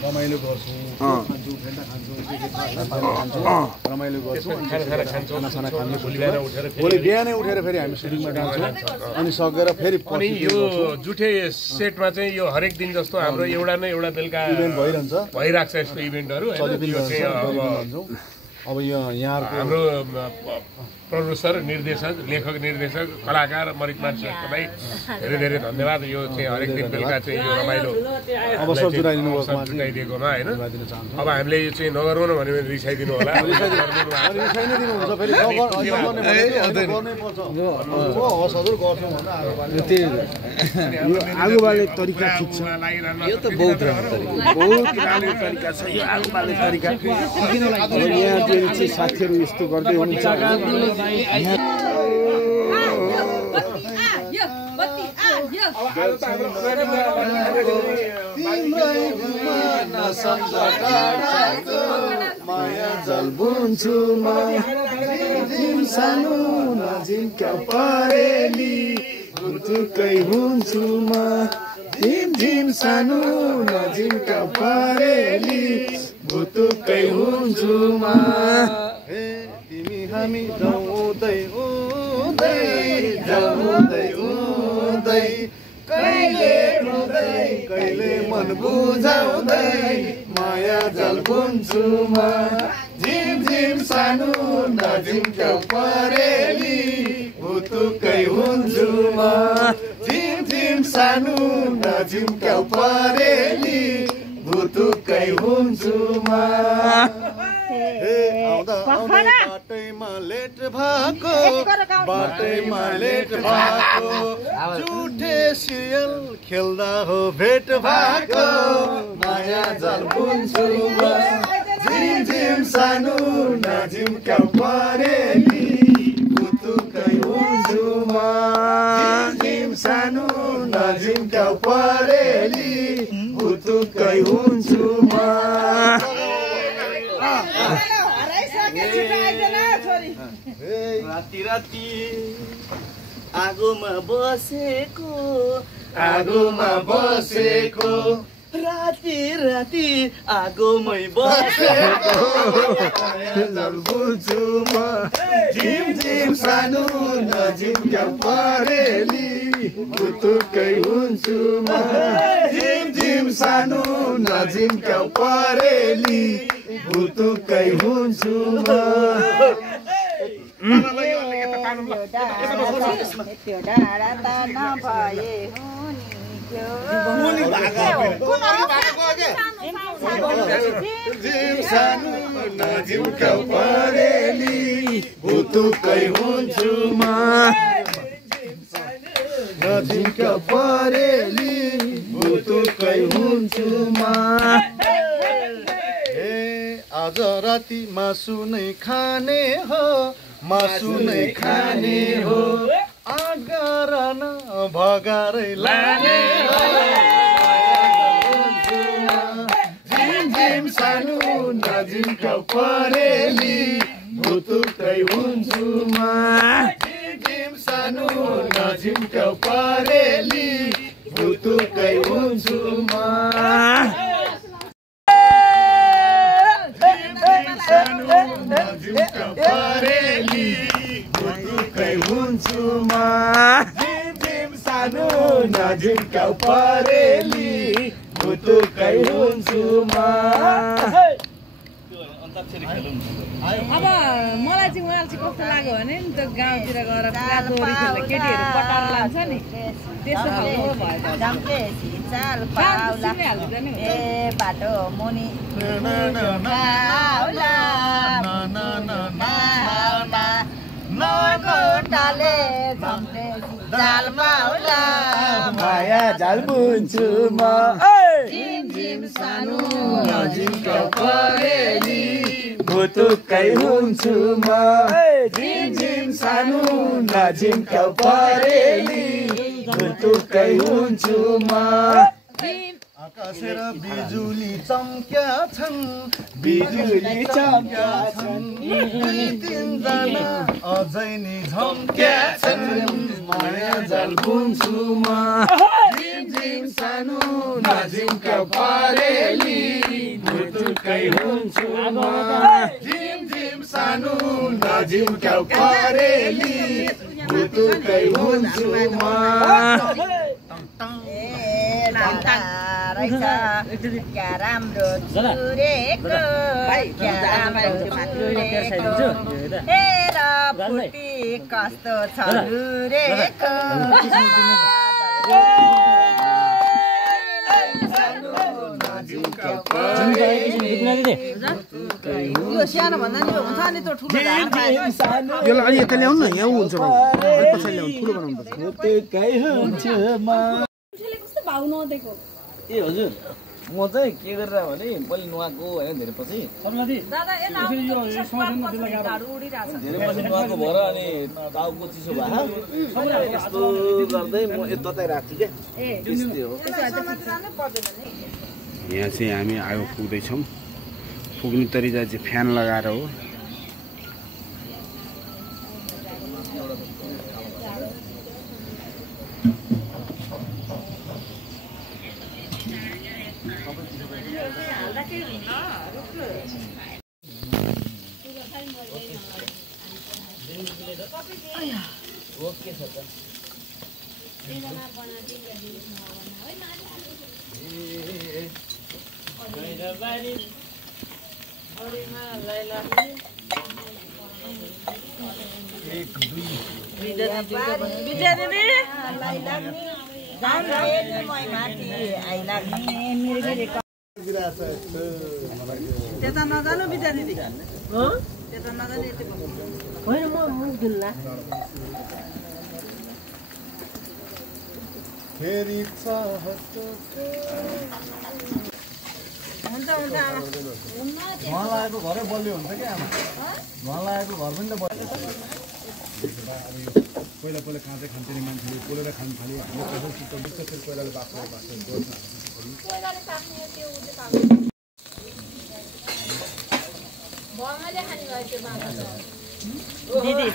रमाइलो गर्छौँ खान्छौँ फेन्टा खान्छौँ रमाइलो गर्छौँ खाना खान्छौँ भोलि बिहानै उठेर फेरि हामी सुटिङमा जान्छौँ अनि सकेर फेरि अनि यो जुठे सेटमा चाहिँ यो हरेक दिन जस्तो हाम्रो एउटा बेलुका इभेन्ट भइरहेको छ यस्तो इभेन्टहरू अब यो यहाँहरुको हाम्रो प्रोड्युसर निर्देशक लेखक निर्देशक कलाकार मरित मान्छेहरूलाई धेरै धेरै धन्यवाद यो चाहिँ हरेक दिन बेलुका चाहिँ यो रमाइलो अवसर जुटाइदिएकोमा होइन अब हामीले यो चाहिँ नगरौँ न भन्यो भने रिसाइदिनु होला आगो बाल्ने तरिका ठिक छ यो त बहुत राम्रो तरिका छ यो आगो बाल्ने तरिका यहाँ चाहिँ साथीहरू यस्तो गर्दै हुन्छ माया जल बुन्छु म सानो नजिमका परेली भुतुकै हुन्छु म झिम सानो नजिमका परेली भुतुकै हुन्छु म तिमी हामी जाउँदै कहिले रुँदै कहिले मन बुझाउँदै माया जल बुन्छु म झिम सानो नजिमका परेली भुतुकै हुन्छु म झिम सानो नजिमका परेली भुतुकै हुन्छु म बाटैमा लेट भएको झुटे सिरियल खेल्दा हो भेट भएको माया जल बुन्छु म झिम सानो नजिमका परेली भुतुकै हुन्छु म झिम सानो नजिमका परेली भुतुकै हुन्छु म राति राति आगोमा बसेको राति राति आगोमै बसेको जल बुन्छु म झिम सानो नजिमका परेली भुतुकै हुन्छु म झिम सानो नजिमका परेली भुतुकै हुन्छु म त्यो डाँडा त नभए झिम सानो नजिमका परेली भुतुकै हुन्छु म नजिमका परेली भुतुकै हुन्छु म आज राति मासु नै खाने हो आगर न भगारै लाने हो झिम सानो नजिमका परेली भुतुकै हुन्छु म झिम सानो नजिमका परेली भुतुकै हुन्छु म नजिमका परेली भुतुकै हुन्छु म झिम सानो नजिमका परेली भुतुकै हुन्छु म अब मलाई चाहिँ उहाँले चाहिँ कस्तो लाग्यो भने नि त्यो गाउँतिर गएर केटीहरू पटाएर लान्छ नि त्यस्तो खालको ए बाटो मुनि माया जाल बुन्छु म झिम सानो नजिमका परेली भुतुकै हुन्छु म झिम सानो नजिमका परेली भुतुकै हुन्छु म आकाश र बिजुली चम्क्या छन् तिनजना अझै नि झम्क्या छन् माया जाल बुन्छु म झिम सानो नजिमका परेली भुतुकै हुन्छु म झिम झिम सानो नझिम्क्याउ परेली भुतुकै हुन्छु म क्या राम्रो चुरेको क्या राम्रो चुरेको हेर फुटी कस्तो छ लुरेको यो सानो भन्दा नि हुन्छ नि त्यो ठुलो यसलाई अलि यता ल्याउनु न यहाँ हुन्छ बाबु पछाडि ल्याउनु ठुलो बनाउनु पर्छ भुतुकै हुन्छु म कस्तो भाउ नदेको ए हजुर म चाहिँ के गरेर भने पहिले नुहाएको होइन धेरै पछि दादा यता धेरै पछि नुहाएको भएर अनि टाउको चिसो भयो यस्तो गर्दै म यतै राख्छु क्या त्यस्तै हो यहाँ चाहिँ हामी आगो फुक्दैछौँ फुक्ने तरिका चाहिँ फ्यान लगाएर हो ओके छ त त्यता नजानु बिचा दिदी त्यता नजानु होइन म मुग्दिनला फेरि हुन्छ हुन्छ धुवा लागेको घरै बलियो हुन्छ क्या आमा धुवा लागेको घर पनि त बलियो पहिला पहिला काँचै खान्थ्यो नि मान्छेले पोलेर खानु थाल्यो हामीले कसरी चित्त दुःख फेरि पहिलाले बाख्रो दिदी